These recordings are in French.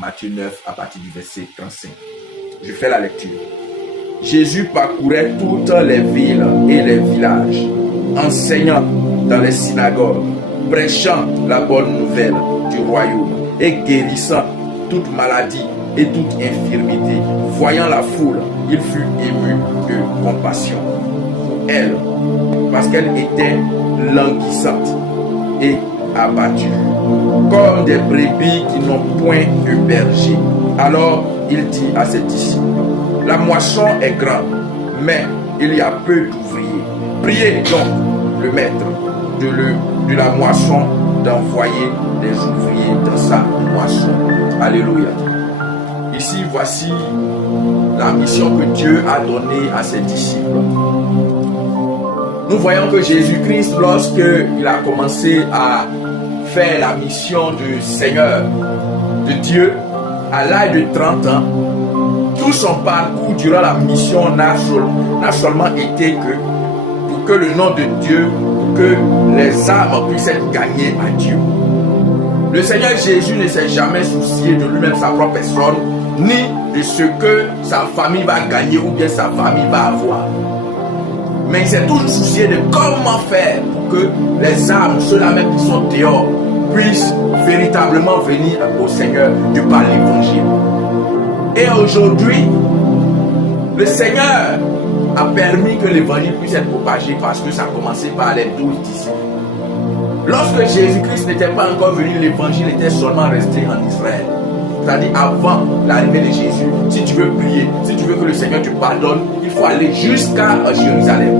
Matthieu 9 à partir du verset 35. Je fais la lecture. Jésus parcourait toutes les villes et les villages, enseignant dans les synagogues, prêchant la bonne nouvelle du royaume et guérissant toute maladie et toute infirmité. Voyant la foule, il fut ému de compassion pour elle, parce qu'elle était languissante et abattue, comme des brebis qui n'ont point de berger. Alors il dit à ses disciples, la moisson est grande, mais il y a peu d'ouvriers. Priez donc le maître de la moisson d'envoyer des ouvriers dans sa moisson. Alléluia. Ici, voici la mission que Dieu a donnée à ses disciples. Nous voyons que Jésus-Christ, lorsqu'il a commencé à faire la mission du Seigneur, de Dieu, à l'âge de 30 ans, tout son parcours durant la mission n'a seulement été que pour que le nom de Dieu, pour que les âmes puissent être gagnées à Dieu. Le Seigneur Jésus ne s'est jamais soucié de lui-même, sa propre personne, ni de ce que sa famille va gagner ou bien sa famille va avoir. Mais il s'est toujours soucié de comment faire pour que les âmes, ceux-là même qui sont dehors, puissent véritablement venir au Seigneur de par l'évangile. Et aujourd'hui, le Seigneur a permis que l'évangile puisse être propagé parce que ça a commencé par les 12 disciples. Lorsque Jésus-Christ n'était pas encore venu, l'évangile était seulement resté en Israël. C'est-à-dire avant l'arrivée de Jésus, si tu veux prier, si tu veux que le Seigneur te pardonne, il faut aller jusqu'à Jérusalem.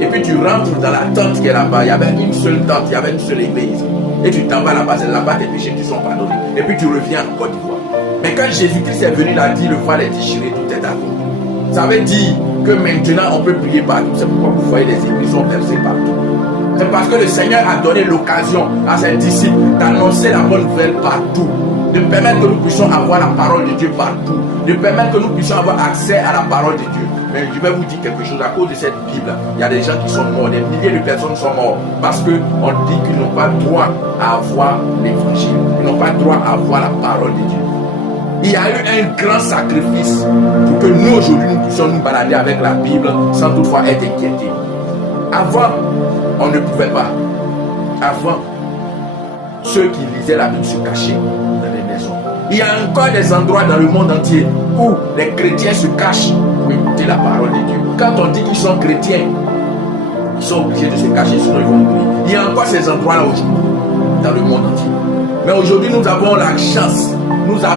Et puis tu rentres dans la tente qui est là-bas. Il y avait une seule tente, il y avait une seule église. Et tu t'en vas là-bas, c'est là-bas tes péchés te sont pardonnés. Et puis tu reviens en Côte d'Ivoire. Mais quand Jésus-Christ est venu, il a dit le voile est déchiré, tout est accompli. Ça veut dire que maintenant on peut prier partout. C'est pourquoi vous voyez les églises sont versées partout. C'est parce que le Seigneur a donné l'occasion à ses disciples d'annoncer la bonne nouvelle partout. De permettre que nous puissions avoir la parole de Dieu partout. De permettre que nous puissions avoir accès à la parole de Dieu. Mais je vais vous dire quelque chose. À cause de cette Bible, il y a des gens qui sont morts. Des milliers de personnes sont mortes. Parce qu'on dit qu'ils n'ont pas droit à avoir l'évangile. Ils n'ont pas droit à avoir la parole de Dieu. Il y a eu un grand sacrifice pour que nous aujourd'hui nous puissions nous balader avec la Bible sans toutefois être inquiétés. Avant, on ne pouvait pas. Avant, ceux qui lisaient la Bible se cachaient dans les maisons. Il y a encore des endroits dans le monde entier où les chrétiens se cachent pour écouter la parole de Dieu. Quand on dit qu'ils sont chrétiens, ils sont obligés de se cacher, sinon ils vont mourir. Il y a encore ces endroits-là aujourd'hui, dans le monde entier. Mais aujourd'hui, nous avons la chance, nous avons